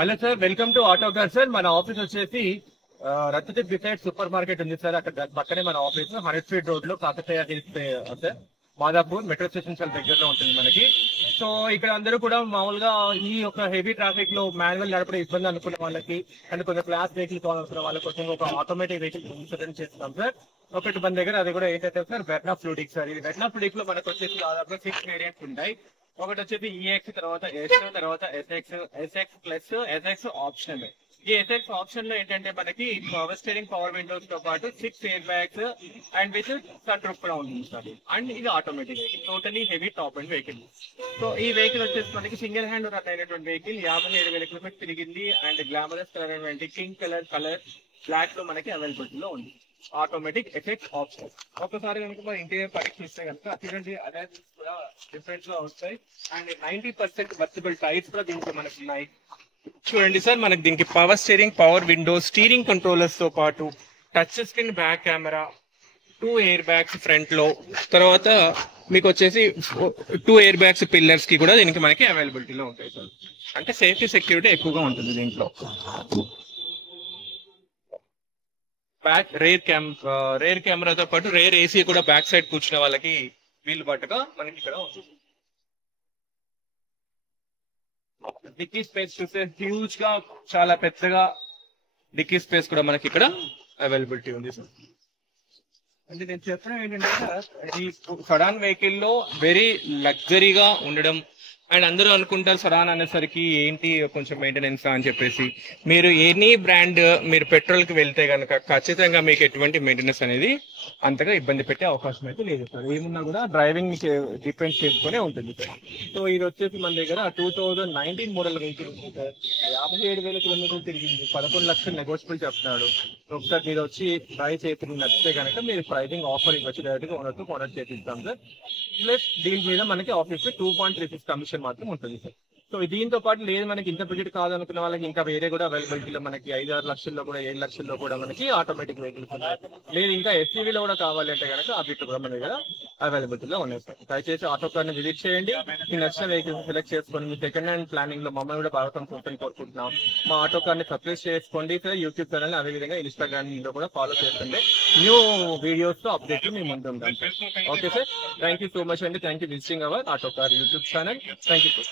Hello sir, welcome to auto car sir. మన office వచ్చేసి Ratnadeep beside super market ఉంది sir. అక్కడ పక్కనే మన ఆఫీస్ 100 ఫీట్ రోడ్ లో Kakatiya hills sir, Madhapur metro station చాలా దగ్గరలో ఉంటుంది మనకి. సో ఇక్కడ అందరూ కూడా మామూలుగా ఈ యొక్క హెవీ ట్రాఫిక్ లో మాన్యువల్ నడపడం ఇబ్బంది అనుకున్న వాళ్ళకి అండ్ కొంచెం క్లాస్ వెహికల్ కావాలనుకున్న వాళ్ళ కోసం ఒక ఆటోమేటిక్ వెహికల్ ఇన్సూరెన్స్ చేస్తున్నాం సార్. ఒకటి మన దగ్గర అది కూడా ఏంటంటే సార్ వెర్నా ఫ్లూడిక్ సార్. ఇది వెర్నా ఫ్లూడిక్ లో మనకు వచ్చేసి దాదాపు 6 వేరియంట్స్ ఉంటాయి. ఒకటి వచ్చేసి ఈఎక్స్, తర్వాత ఎస్, తర్వాత SX, SX plus, SX option. ఈ ఎస్ఎక్స్ ఆప్షన్ లో ఏంటంటే మనకి పవర్ స్టీరింగ్, పవర్ విండోస్ తో పాటు 6 airbags and with sunroof కూడా ఉంటుంది సార్. అండ్ ఇది automatic vehicle, totally heavy top end vehicle. So ఈ వెహికల్ వచ్చేసి మనకి సింగిల్ హ్యాండ్ రన్ అయినటువంటి వెహికల్. 57,000 కిలోమీటర్ తిరిగింది అండ్ గ్లామరస్ కలర్ అయినటువంటి కింగ్ కలర్ బ్లాక్ లో మనకి అవైలబిలిటీలో ఉంది. Automatic effect option. ఒకసారి కనుక మన ఇంటీరియర్ పరీక్షిస్తే కనుక అటువంటి అలైన్స్ కూడా డిఫరెంట్ గా వస్తాయి అండ్ 90% వర్సిబుల్ టైర్స్ కూడా దీంట్లో మనకి ఉన్నాయి. చూడండి సార్, మనకి దీనికి power steering, power Windows, steering controllers తో పాటు touch screen back camera, 2 air bags front లో, తర్వాత మీకు వచ్చేసి 2 ఎయిర్ బ్యాగ్స్ పిల్లర్స్ కి కూడా దీనికి మనకి అవైలబిలిటీలో ఉంటాయి సార్. అంటే సేఫ్టీ సెక్యూరిటీ ఎక్కువగా ఉంటుంది దీంట్లో. బ్యాక్ రేర్ కెమెరాతో పాటు రేర్ ఏసీ కూడా బ్యాక్ సైడ్ కూర్చునే వాళ్ళకి వీలు పట్టుగా మనకి ఇక్కడ ఉంటుంది. డిక్కీ స్పేస్ చూస్తే హ్యూజ్ గా, చాలా పెద్దగా డిక్కీ స్పేస్ కూడా మనకి ఇక్కడ అవైలబిలిటీ ఉంది సార్. అంటే నేను చెప్పడం ఏంటంటే సార్, ఈ సడాన్ వెహికల్ లో వెరీ లగ్జరీగా ఉండడం అండ్ అందరూ అనుకుంటారు సడాన్ అనేసరికి ఏంటి కొంచెం మెయింటెనెన్స్ అని చెప్పేసి. మీరు ఎనీ బ్రాండ్ మీరు పెట్రోల్ కి వెళ్తే కనుక ఖచ్చితంగా మీకు ఎటువంటి మెయింటెనెన్స్ అనేది అంతగా ఇబ్బంది పెట్టే అవకాశం అయితే లేదు సార్. ఏమున్నా కూడా డ్రైవింగ్ డిపెండ్ చేసుకునే ఉంటుంది సార్. సో ఇది వచ్చేసి మన దగ్గర 2019 మోడల్ వెహికల్ ఉంది సార్. 57,000 కిలోమీటర్లు తిరిగింది, 11 లక్షలు నెగోషియబుల్ చెప్తున్నాడు. ఒకసారి మీరు వచ్చి ట్రై చేసి నచ్చితే కనుక మీరు ప్రైజింగ్ ఆఫర్ ఇవ్వచ్చు, డైరెక్ట్ గా ఓనర్ తో కాంటాక్ట్ చేపిస్తాం సార్. ప్లస్ దీని మీద మనకి ఆఫీస్ 2.36 కమిషన్ మాత్రం ఉంటుంది సార్. సో దీంతో పాటు లేదు మనకి ఇంత బడ్జెట్ కాదనుకున్న వాళ్ళకి ఇంకా వేరే కూడా అవైలబిలిటీలో మనకి 5-6 లక్షల్లో కూడా 7 లక్షల్లో కూడా మనకి ఆటోమేటిక్ వెహికల్స్ ఉన్నాయి. లేదు ఇంకా ఎస్యూవీలో కూడా కావాలి అంటే కనుక ఆ బిట్ కూడా మన దగ్గర అవైలబిలిటీలో ఉన్నాయి సార్. దయచేసి ఆటో కార్ని విజిట్ చేయండి. మీకు నచ్చిన వెహికల్స్ సెలెక్ట్ చేసుకొని మీ సెకండ్ హ్యాండ్ ప్లానింగ్ లో మమ్మల్ని కూడా భాగం చూసుకొని కోరుకుంటున్నాం. మా ఆటో కార్ని సబ్స్క్రైబ్ చేసుకోండి సార్. యూట్యూబ్ ఛానల్ అదేవిధంగా ఇన్స్టాగ్రామ్ లో కూడా ఫాలో చేస్తుంది. న్యూ వీడియోస్ తో అప్డేట్ మేము ముందుంటాం sir. Okay sir, thank you so much అండి. Thank you visiting our auto car YouTube channel. Thank you.